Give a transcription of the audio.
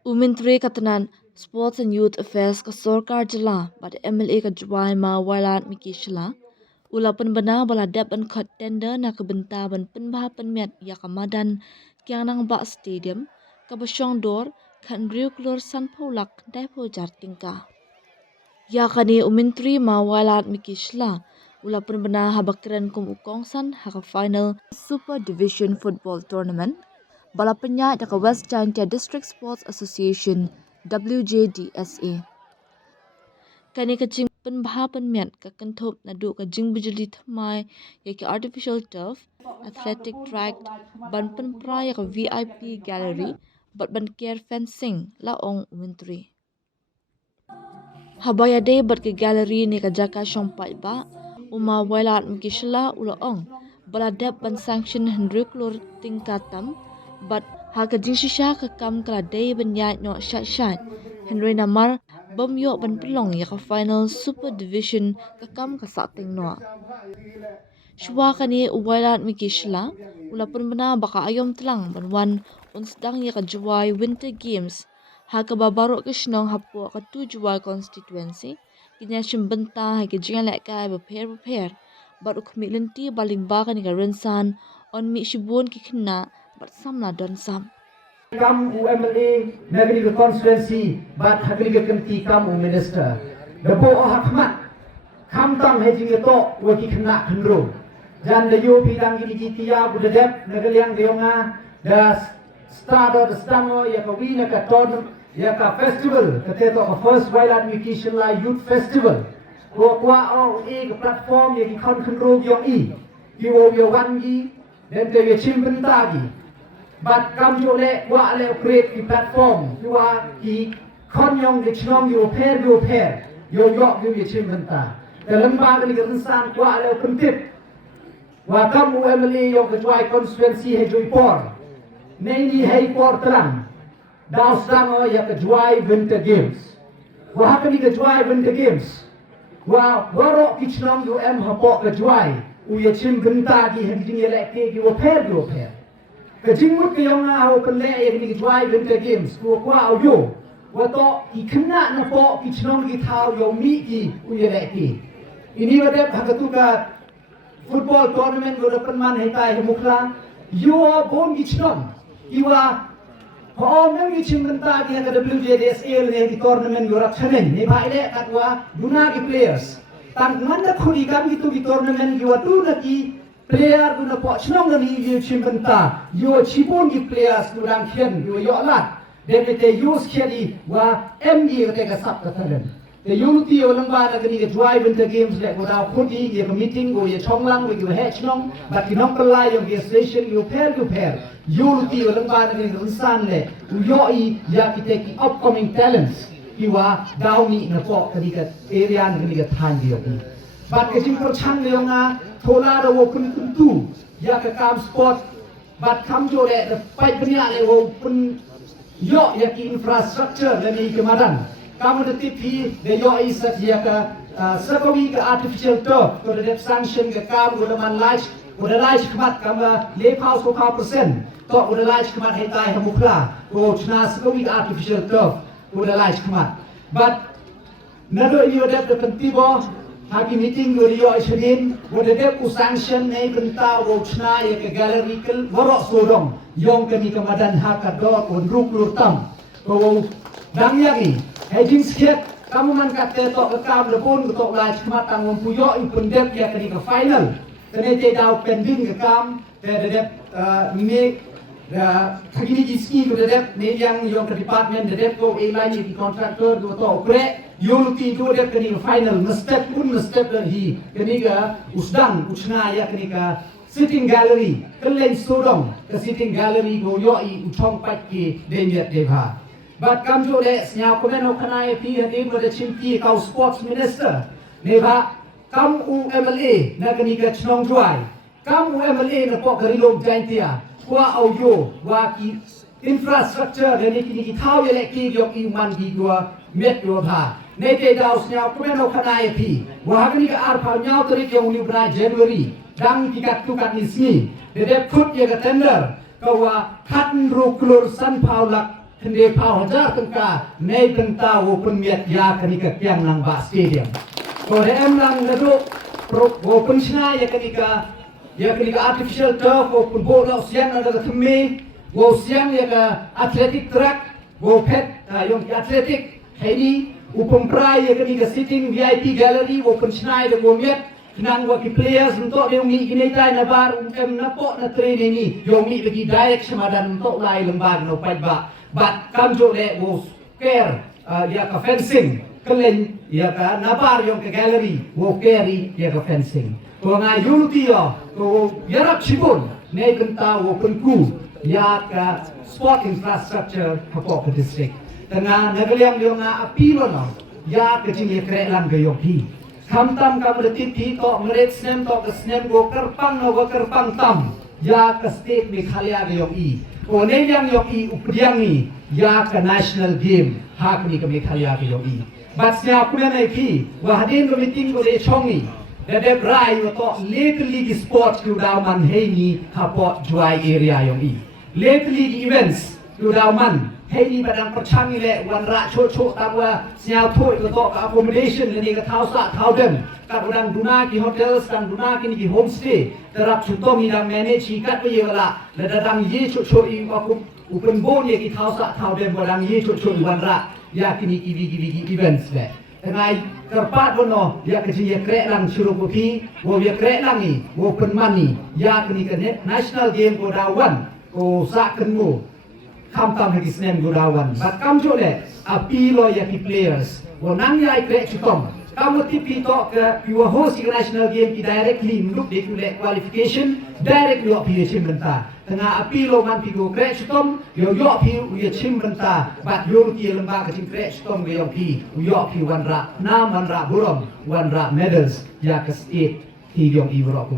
Umentri katanan Sports and Youth Affairs ka Sorkar Jila pada MLA ka Juwai ma Wailat Miki Shila. Ulapan bana bala depan khot tender na kebenta ban penbah penmiat ya kamadan kiang nang ba stadium ka basyong dor kan riu klor san paulak dai po jar tingka. Ya kani Umentri ma Wailat Miki Shila. Ulapan bana habakran kum ukongsan haka final Super Division Football Tournament. Balapanya da West Jaintia District Sports Association WJDSA. Kani kajing penbah penmiat ka kentop na du kajing bujuli thamai ya ki artificial turf, athletic track, ban penpra ya ka VIP gallery, bat ban care fencing laong Umentri. Habaya day bat ke gallery ni ka jaka syompai ba, uma Wailat Mkishla ulaong, baladep ban sanction hendrik lor tingkatam, but haka jinshisha ka kam kala day ban yat no shat Henry Namar bom yo ban pelong ya ka final Super Division ka kam ka sating no. Shwa kani Wailat Mkishla ulapun bana baka ayom telang ban wan unsdang ya ka Juwai Winter Games haka babaro ka shnong hapo ka tu Juwai constituency kinya shimbenta haka jinga lek ka beper bat ukmilenti baling ba kani ka rensan on mi shibun ki khinna bat samna don sam. Kam UMLA negeri ke constituency bat hakli ke kenti kam minister debo hakmat kam tang hejing to waki kena khendro jan de yo bidang gini gitia budadep negeri yang deonga da start of the stango ya ka wina ka ton ya ka festival kate to first Wailat Miki Shila youth festival ko kwa o e platform ya ki kon khendro yo i yo wan gi den te ye chimbenta gi but come to le wa le create the platform you are ki kon yong de chnong you pair yo you chimbenta the lamba ni kan san wa le kuntip wa kam UMLA yo ke Juwai constituency he Juwai por nei ni hei por tlang daw sang ya ke Juwai Winter Games wa ha ni ke Juwai Winter Games wa waro ki chnong yo hapo ke Juwai u ye chimbenta gi he jing le ke yo pair kejimut ke yang au kele yang ni Juwai Winter Games ko kwa au yo wato ki kena na po ki chnong ki thau yo mi ki uyele ki ini wade bhagatu ka football tournament go depan man hetai he mukla yo bon ki chnong iwa ho nang ki chimbenta ki ka WJDSA le ki tournament go rak chanen ni bhai le katwa guna ki players tang man na khuri kam ki tu ki tournament yo tu na ki player guna po chnong ni you chimbenta you chipon gi players gudang khen you yo lat demete use kheli wa MG te ka sap ka thalen the unity olangba na gani ke Juwai Winter Games le goda khodi ye meeting go ye chonglang we he chnong but ki nong kalai yo ge station you pair unity olangba na gani insan le yo I ya ki te ki upcoming talents iwa dawni na po kadi ka area na gani ka than gi yo but ke jing per chang le nga thola da wo kun tu ya ka kam sport bat kam jo le pai bnia le wo pun yo ya ki infrastructure le ni kemadan kam de tipi de yo is ya ka sakawi ka artificial turf to de sanction ka kam go man laich go de laich khamat kam le paus ko ka percent to go de laich khamat hai tai hamukla go chna sakawi ka artificial turf go de laich khamat but nado yo de pentibo hagi meeting go yo ishin go de sanction nei benta go chna ye ka gallery kel woro sodong yong ka ni kamadan haka do on ruk lur tam go dang yagi hejing sket kamu man kate to kam le pun to lai chmat tang om puyo in pundep ya kani ka final tene te daw pending ka kam te de ni thagini gi ski go de ne yang yong ka department de ko e line ni contractor do to pre unity do de kani final mistake le hi kani ga usdang uchna ya kani ka sitting gallery kelen sodong ka sitting gallery go yo I uchong pat ki denyat debha but kam jo le snya ko no khana pi hadi mo de chimpi ka sports minister neba kam UMLA na kani ka chnong Juwai kam UMLA na po gari lom jaintia kwa au yo wa ki infrastructure de ni ki thau ye le ki yo ki man gi go met yo tha ne te daw snya ko no khana pi wa kani ka ar phal nyau tari kyong li bra January dang kikat tukat nismi de khut ye ka tender ka wa khat ru klur san paulak Hende pau hajar tengka nei tengta wo pun miat ya kenika kiang nang ba stadium. Ko hem lang nadu wo pun sina ya kenika artificial turf wo pun bo la siang na daga thme wo siang ya ka athletic track wo pet yong athletic hedi upam prai ya kenika sitting VIP gallery wo pun sina ya wo miat nang wa ki players untuk dia mi kini tai na bar na po na training ni yong mi bagi direct semadan untuk lai lembag no pai ba but kamjo le wo care ya ka fencing kelen ya ka nabar yong ka gallery wo carry ya ka fencing ko nga unity yo ko yarap chibon ne kenta wo kunku ya ka sport infrastructure kapok ka district tengah nagaliang yo nga apilo no ya ka jing kre lang ga yo hi kamtam ka bertiti to ngret snem to ka snem go kerpang no go kerpang tam ya ka state Meghalaya ga yo i o ne yang yo i upriang ni ya ka national game hak ni ka Meghalaya ga yo i but sia kuya na ki wa hadin go meeting go de chongi de brai yo to late league sports ku daw man he ni kapot dry area yo i late league events ku daw man he ni badang perchang ni le wan ra cho cho tam wa sia thoi go to ka accommodation le ni ka thau sa thau den ka badang duna ki hotels dan duna ki ni homestay terap chuto mi dang manage kat we la le dadang ye cho cho i ko upen bo ni ki thau sa thau den badang ye cho cho wan ra ya kini ki events le tengai kerpat bono ya kecil ya krek lang suruh kopi wo ya krek lang ni wo penman ni ya kini kene national game ko dawan ko sak kenmu kam tam hagi snem go dawan but kam jole api lo ya ki players wo nang ya krek chukom kam tipi to ke you host national game ki directly menduk de kule qualification direct lo pi chim benta tengah api lo man pi go krek chukom yo pi u chim benta but yo ti lemba ka chim krek chukom ge yo pi u pi wan ra burom wan ra medals ya ka state ti yong i bro ko